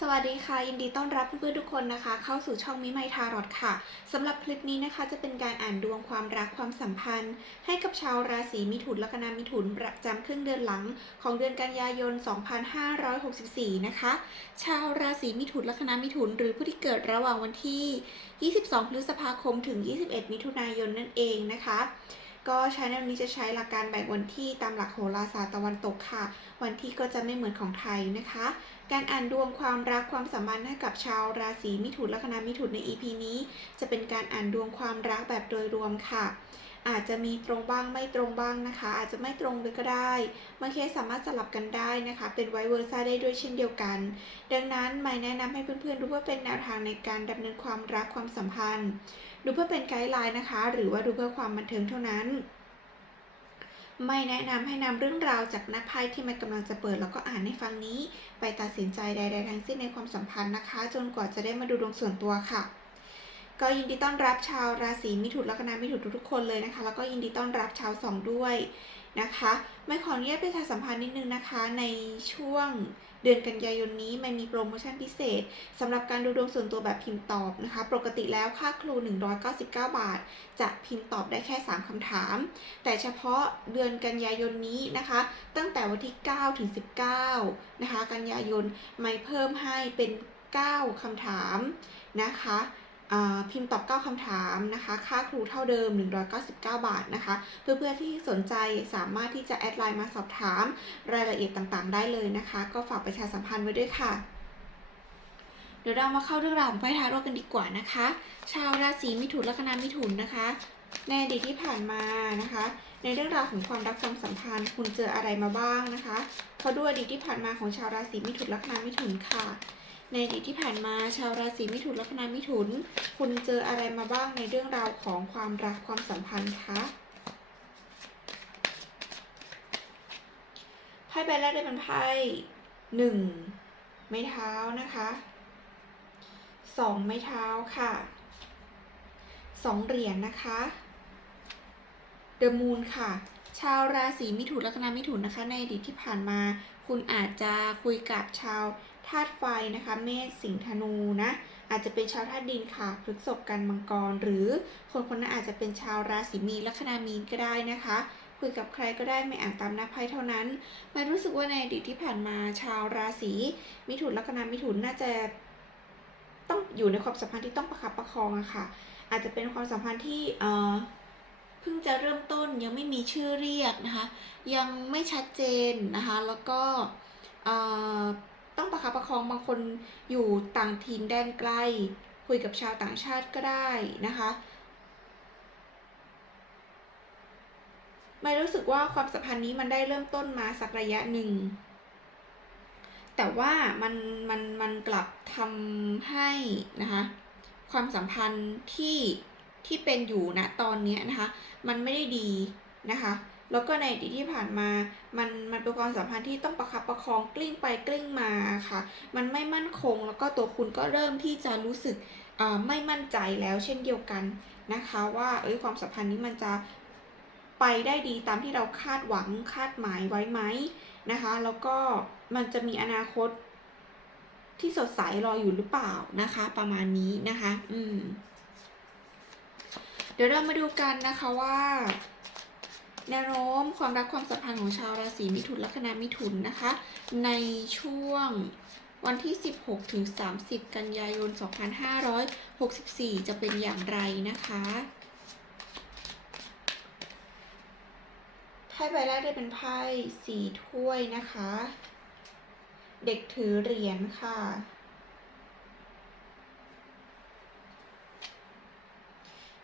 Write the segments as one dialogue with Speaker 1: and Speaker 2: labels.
Speaker 1: สวัสดีค่ะ ยินดีต้อนรับเพื่อนๆทุกคนนะคะ เข้าสู่ช่องมิไมทารอดค่ะสำหรับคลิปนี้นะคะ จะเป็นการอ่านดวงความรักความสัมพันธ์ ให้กับชาวราศีมิถุนและคณะมิถุนประจำครึ่งเดือนหลัง ของเดือนกันยายน 2564 นะคะ ชาวราศีมิถุนและคณะมิถุน หรือผู้ที่เกิดระหว่างวันที่ 22 พฤษภาคมถึง 21 มิถุนายนนั่นเองนะคะก็ใชาแนลนี้จะใช้หลักการแบ่งวันที่ตามหลักโหราศาสตร์ตะวันตกค่ะ วันที่ก็จะไม่เหมือนของไทยนะคะ การอ่านดวงความรักความสัมพันธ์ให้กับชาวราศีมิถุนและคณะมิถุนใน EP นี้ จะเป็นการอ่านดวงความรักแบบโดยรวมค่ะ อาจจะมีตรงบ้างไม่ตรงบ้างนะคะ อาจจะไม่ตรงเลยก็ได้บางเคสสามารถสลับกันได้นะคะ เป็นไวเวอร์ซ่าได้ด้วยเช่นเดียวกัน ดังนั้นไม่แนะนำให้เพื่อนๆดูเพื่อเป็นแนวทางในการดำเนินความรักความสัมพันธ์ ดูเพื่อเป็นไกด์ไลน์นะคะ หรือว่าดูเพื่อความบันเทิงเท่านั้น ไม่แนะนำให้นำเรื่องราวจากนักไพ่ที่มันกำลังจะเปิดแล้วก็อ่านให้ฟังนี้ ไปตัดสินใจใด ๆ ทั้งสิ้นในความสัมพันธ์นะคะ จนกว่าจะได้มาดูดวงส่วนตัวค่ะ ก็ยินดีต้อนรับชาวราศีมิถุนและคณะมิถุนทุกๆคนเลยนะคะ แล้วก็ยินดีต้อนรับชาวสองด้วย นะคะไม่ขออนุญาตประชาสัมพันธ์นิดนึงนะคะ ในช่วงเดือนกันยายนนี้มันมีโปรโมชั่นพิเศษสำหรับการดูดวงส่วนตัวแบบพิมพ์ตอบนะคะ ปกติแล้วค่าครู 199 บาท จะพิมพ์ตอบได้แค่ 3คำถาม แต่เฉพาะเดือนกันยายนนี้นะคะ ตั้งแต่วันที่ 9 ถึง 19 นะคะ กันยายนไม่เพิ่มให้เป็น 9คำถามนะคะ พิมพ์ตอบ 9 คำถามนะคะ ค่าครูเท่าเดิม 199 บาทนะคะ เพื่อนๆที่สนใจสามารถที่จะแอดไลน์มาสอบถามรายละเอียดต่างๆ ได้เลยนะคะ ก็ฝากประชาสัมพันธ์ไว้ด้วยค่ะ เดี๋ยวเรามาเข้าเรื่องราวของไพ่ทาโร่กันดีกว่านะคะ ชาวราศีมิถุนและคณะมิถุนนะคะ ในอดีตที่ผ่านมานะคะ ในเรื่องราวของความรักความสัมพันธ์ คุณเจออะไรมาบ้างนะคะเพราะด้วยอดีตที่ผ่านมาของชาวราศีมิถุนและคณะมิถุนค่ะ ในอดีตที่ผ่านมาชาวราศีมิถุนและคณะมิถุน คุณเจออะไรมาบ้างในเรื่องราวของความรักความสัมพันธ์คะไพ่ใบแรกได้เป็นไพ่หนึ่งไม้เท้านะคะสองไม้เท้าค่ะสองเหรียญนะคะเดอะมูนค่ะ ชาวราศีมิถุนและคณะมิถุนนะคะ ในอดีตที่ผ่านมา คุณอาจจะคุยกับชาว ธาตุไฟนะคะเมษสิงธนูนะอาจจะเป็นชาวธาตุดินค่ะพฤกษภกันมังกร หรือคนคนนั้นอาจจะเป็นชาวราศีมีนลัคนามีนก็ได้นะคะคุยกับใครก็ได้ไม่อ่านตามหน้าไพ่เท่านั้นมารู้สึกว่าในอดีตที่ผ่านมาชาวราศีมิถุนลัคนามิถุนน่าจะต้องอยู่ในความสัมพันธ์ที่ต้องประคับประคองอะค่ะ อาจจะเป็นความสัมพันธ์ที่เอ่อเพิ่งจะเริ่มต้นยังไม่มีชื่อเรียกนะคะ ยังไม่ชัดเจนนะคะ แล้วก็เอ่อ ต้องประคับประคองบางคนอยู่ต่างถิ่นแดนไกล คุยกับชาวต่างชาติก็ได้นะคะไม่รู้สึกว่าความสัมพันธ์นี้มันได้เริ่มต้นมาสักระยะหนึ่ง แต่ว่ามันมันมันกลับทำให้นะคะความสัมพันธ์ที่ที่เป็นอยู่ณตอนนี้นะคะ มันไม่ได้ดีนะคะ แล้วก็ในอดีตที่ผ่านมา มันมันเป็นความสัมพันธ์ที่ต้องประคับประคองกลิ้งไปกลิ้งมาค่ะ มันไม่มั่นคง แล้วก็ตัวคุณก็เริ่มที่จะรู้สึกไม่มั่นใจแล้วเช่นเดียวกันนะคะ ว่าเอ้ยความสัมพันธ์นี้มันจะไปได้ดีตามที่เราคาดหวังคาดหมายไว้ไหมนะคะ แล้วก็มันจะมีอนาคตที่สดใสรออยู่หรือเปล่านะคะ ประมาณนี้นะคะ อืม เดี๋ยวเรามาดูกันนะคะว่า แนวโน้มความรักความสัมพันธ์ของชาวราศีมิถุนละคณะมิถุนนะคะ ในช่วงวันที่ 16 ถึง 30 กันยายน 2564 จะเป็นอย่างไรนะคะไพ่ใบแรกได้เป็นไพ่สี่ถ้วยนะคะ เด็กถือเหรียญค่ะ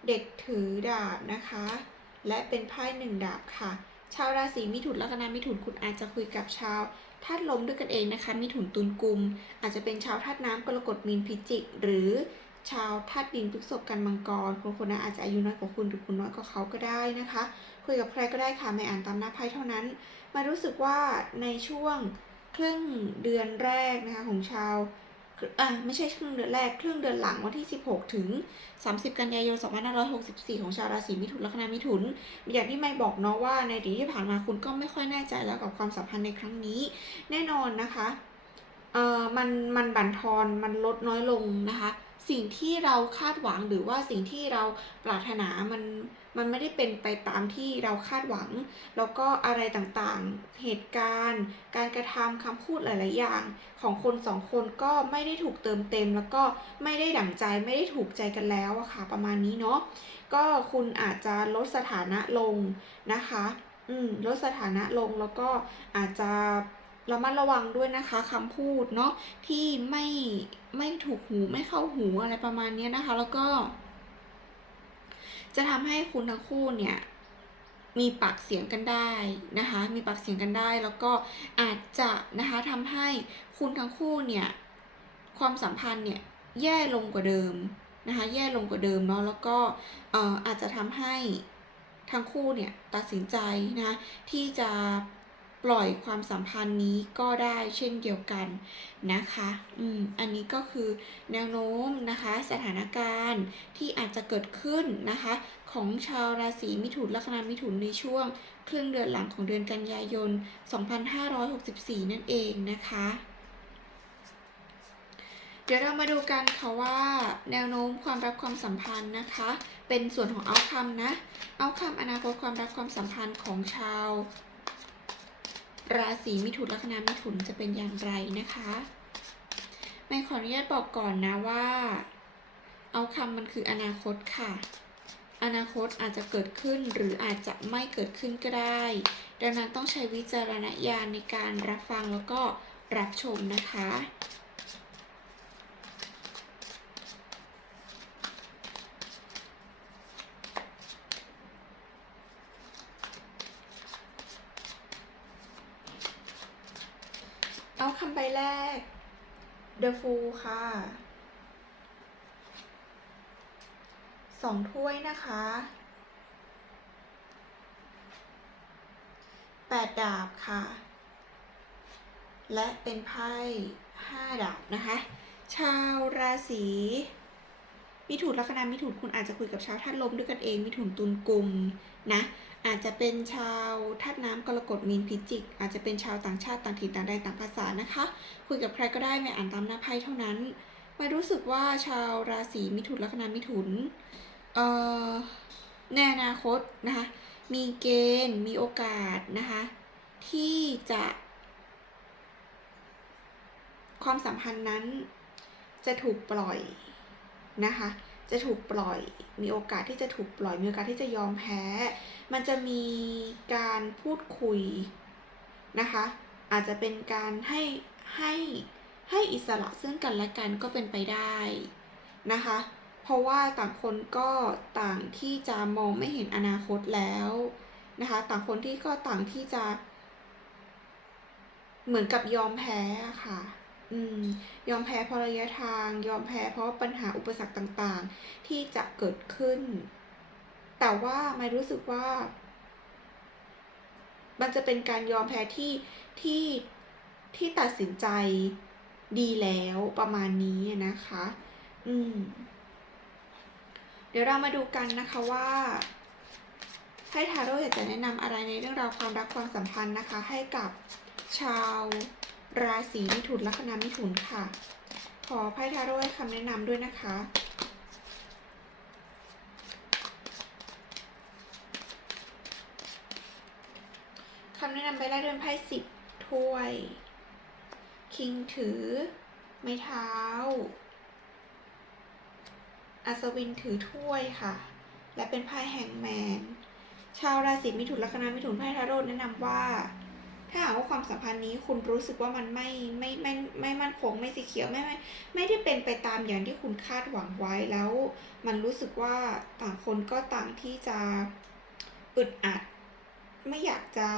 Speaker 1: เด็กถือดาบนะคะ และเป็นไพ่หนึ่งดาบค่ะ ชาวราศีมิถุนและคณะมิถุนคุณอาจจะคุยกับชาวธาตุลมด้วยกันเองนะคะมิถุนตุลกุม อาจจะเป็นชาวธาตุน้ำกรกฎมีนพิจิก หรือชาวธาตุดินพฤษภกันมังกรคนคนนั้นอาจจะอายุน้อยกว่าคุณหรือคุณน้อยกว่าเขาก็ได้นะคะ คุยกับใครก็ได้ค่ะไม่อ่านตามหน้าไพ่เท่านั้น มารู้สึกว่าในช่วงครึ่งเดือนแรกนะคะของชาว อะไม่ใช่ครึ่งเดือนแรก ครึ่งเดือนหลังวันที่ 16 ถึง 30 กันยายน 2564 ของชาวราศีมิถุนและคณะมิถุน อย่างที่ไม่บอกเนาะว่าในอดีตที่ผ่านมาคุณก็ไม่ค่อยแน่ใจแล้วกับความสัมพันธ์ในครั้งนี้ แน่นอนนะคะเอ่อมันมันบั่นทอนมันลดน้อยลงนะคะ สิ่งที่เราคาดหวังหรือว่าสิ่งที่เราปรารถนามันมันไม่ได้เป็นไปตามที่เราคาดหวัง แล้วก็อะไรต่างๆ เหตุการณ์ การกระทำคำพูดหลายๆอย่าง ของคนสองคนก็ไม่ได้ถูกเติมเต็ม แล้วก็ไม่ได้ดั่งใจไม่ได้ถูกใจกันแล้วอะค่ะ ประมาณนี้เนาะก็คุณอาจจะลดสถานะลงนะคะ อืมลดสถานะลงแล้วก็อาจจะ ระมัดระวังด้วยนะคะคำพูดเนาะที่ไม่ไม่ถูกหูไม่เข้าหูอะไรประมาณนี้นะคะ แล้วก็ จะทำให้คุณทั้งคู่เนี่ยมีปากเสียงกันได้นะคะ มีปากเสียงกันได้ แล้วก็อาจจะนะคะทำให้คุณทั้งคู่เนี่ยความสัมพันธ์เนี่ยแย่ลงกว่าเดิมนะคะแย่ลงกว่าเดิมเนาะแล้วก็อออาจจะทำให้ทั้งคู่เนี่ยตัดสินใจนะคะที่จะ ปล่อยความสัมพันธ์นี้ก็ได้เช่นเดียวกันนะคะ อืม อันนี้ก็คือแนวโน้มนะคะ สถานการณ์ที่อาจจะเกิดขึ้นนะคะ ของชาวราศีมิถุนลัคนามิถุนในช่วงครึ่งเดือนหลังของเดือนกันยายน 2564 นั่นเองนะคะ เดี๋ยวเรามาดูกันค่ะว่าแนวโน้มความรักความสัมพันธ์นะคะ เป็นส่วนของเอาคำนะเอาคำอนาคตความรักความสัมพันธ์ของชาว ราศีมิถุนลัคนามิถุนจะเป็นอย่างไรนะคะไม่ขออนุญาตบอกก่อนนะว่า เอาคำมันคืออนาคตค่ะ อนาคตอาจจะเกิดขึ้นหรืออาจจะไม่เกิดขึ้นก็ได้ ดังนั้นต้องใช้วิจารณญาณในการรับฟังแล้วก็รับชมนะคะ คำใบแรก The Fool ค่ะสองถ้วยนะคะแปดดาบค่ะ และเป็นไพ่ห้าดาบนะคะ ชาวราศี มิถุนลัคนามิถุนคุณอาจจะคุยกับชาวธาตุลมด้วยกันเอง มิถุนตุลกุมนะอาจจะเป็นชาวธาตุน้ำกรกฎมีนพิจิก อาจจะเป็นชาวต่างชาติต่างถิ่นต่างแดนต่างภาษานะคะ คุยกับใครก็ได้ไม่อ่านตามหน้าไพ่เท่านั้นม่รู้สึกว่าชาวราศีมิถุนลัคนามิถุนเอ่อในอนาคตนะคะมีเกณฑ์มีโอกาสนะคะที่จะความสัมพันธ์นั้นจะถูกปล่อย นะคะ จะถูกปล่อย มีโอกาสที่จะถูกปล่อย มีโอกาสที่จะยอมแพ้ มันจะมีการพูดคุยนะคะ อาจจะเป็นการให้ให้ให้อิสระซึ่งกันและกันก็เป็นไปได้นะคะ เพราะว่าต่างคนก็ต่างที่จะมองไม่เห็นอนาคตแล้วนะคะ ต่างคนที่ก็ต่างที่จะ เหมือนกับยอมแพ้ค่ะ อืม ยอมแพ้เพราะระยะทาง ยอมแพ้เพราะปัญหาอุปสรรคต่างๆ ที่จะเกิดขึ้น แต่ว่าไม่รู้สึกว่า มันจะเป็นการยอมแพ้ที่ที่ที่ตัดสินใจดีแล้วประมาณนี้นะคะ อืม เดี๋ยวเรามาดูกันนะคะว่าไพ่ทาโร่อยากจะแนะนำอะไรในเรื่องราวความรักความสัมพันธ์นะคะ ให้กับชาว ราศีมิถุนลัคนามิถุนค่ะ ขอไพ่ทาโร่ให้คำแนะนำด้วยนะคะ คำแนะนำไปได้เดินไพ่สิบถ้วย คิงถือ ไม้เท้า อัศวินถือถ้วยค่ะ และเป็นไพ่แห่งแมน ชาวราศีมิถุนลัคนามิถุนไพ่ทาโร่แนะนำว่า ถ้าหากว่าความสัมพันธ์นี้คุณรู้สึกว่ามันไม่ไม่ไม่ไม่มั่นคงไม่สีเขียวไม่ไม่ไม่ได้เป็นไปตามอย่างที่คุณคาดหวังไว้แล้ว มันรู้สึกว่าต่างคนก็ต่างที่จะอึดอัด ไม่อยากจะ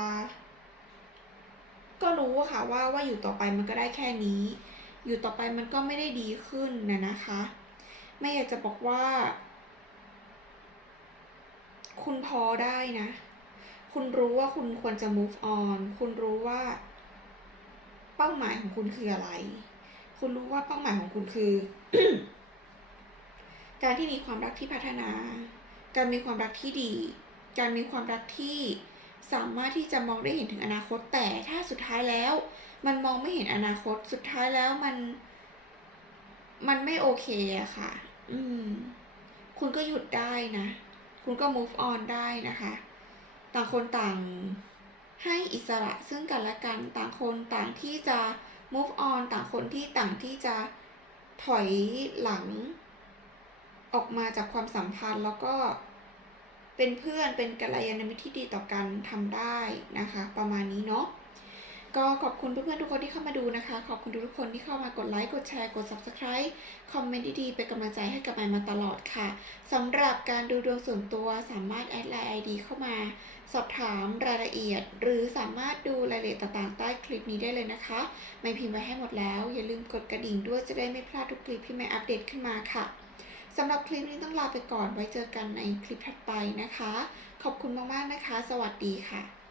Speaker 1: ก็รู้ค่ะว่าว่าอยู่ต่อไปมันก็ได้แค่นี้ อยู่ต่อไปมันก็ไม่ได้ดีขึ้นนะนะคะ ไม่อยากจะบอกว่า คุณพอได้นะ คุณรู้ว่าคุณควรจะ move on คุณรู้ว่า เป้าหมายของคุณคืออะไร คุณรู้ว่าเป้าหมายของคุณคือ การที่มีความรักที่พัฒนา การมีความรักที่ดี การมีความรักที่สามารถที่จะมองได้เห็นถึงอนาคตแต่ถ้าสุดท้ายแล้ว มันมองไม่เห็นอนาคตสุดท้ายแล้วมัน มันไม่โอเคอะค่ะ อืม คุณก็หยุดได้นะ คุณก็ move on ได้นะคะ ต่างคนต่างให้อิสระซึ่งกันและกันต่างคนต่างที่จะ move on ต่างคนที่ต่างที่จะถอยหลัง ออกมาจากความสัมพันธ์แล้วก็เป็นเพื่อนเป็นกัลยาณมิตรที่ดีต่อกันทำได้นะคะ ประมาณนี้เนาะ ก็ขอบคุณเพื่อนๆทุกคนที่เข้ามาดูนะคะ ขอบคุณทุกคนที่เข้ามากดไลค์ กดแชร์ กด subscribe คอมเมนต์ดีๆ เป็นกำลังใจให้กับไมมาตลอดค่ะ สำหรับการดูดวงส่วนตัวสามารถแอดไลน์ ID เข้ามา สอบถามรายละเอียด หรือสามารถดูรายละเอียดต่างๆ ใต้คลิปนี้ได้เลยนะคะ ไม่พิมพ์ไว้ให้หมดแล้ว อย่าลืมกดกระดิ่งด้วยจะได้ไม่พลาดทุกคลิปที่ไม่อัปเดตขึ้นมาค่ะสำหรับคลิปนี้ต้องลาไปก่อนไว้เจอกันในคลิปถัดไปนะคะ ขอบคุณมากๆนะคะ สวัสดีค่ะ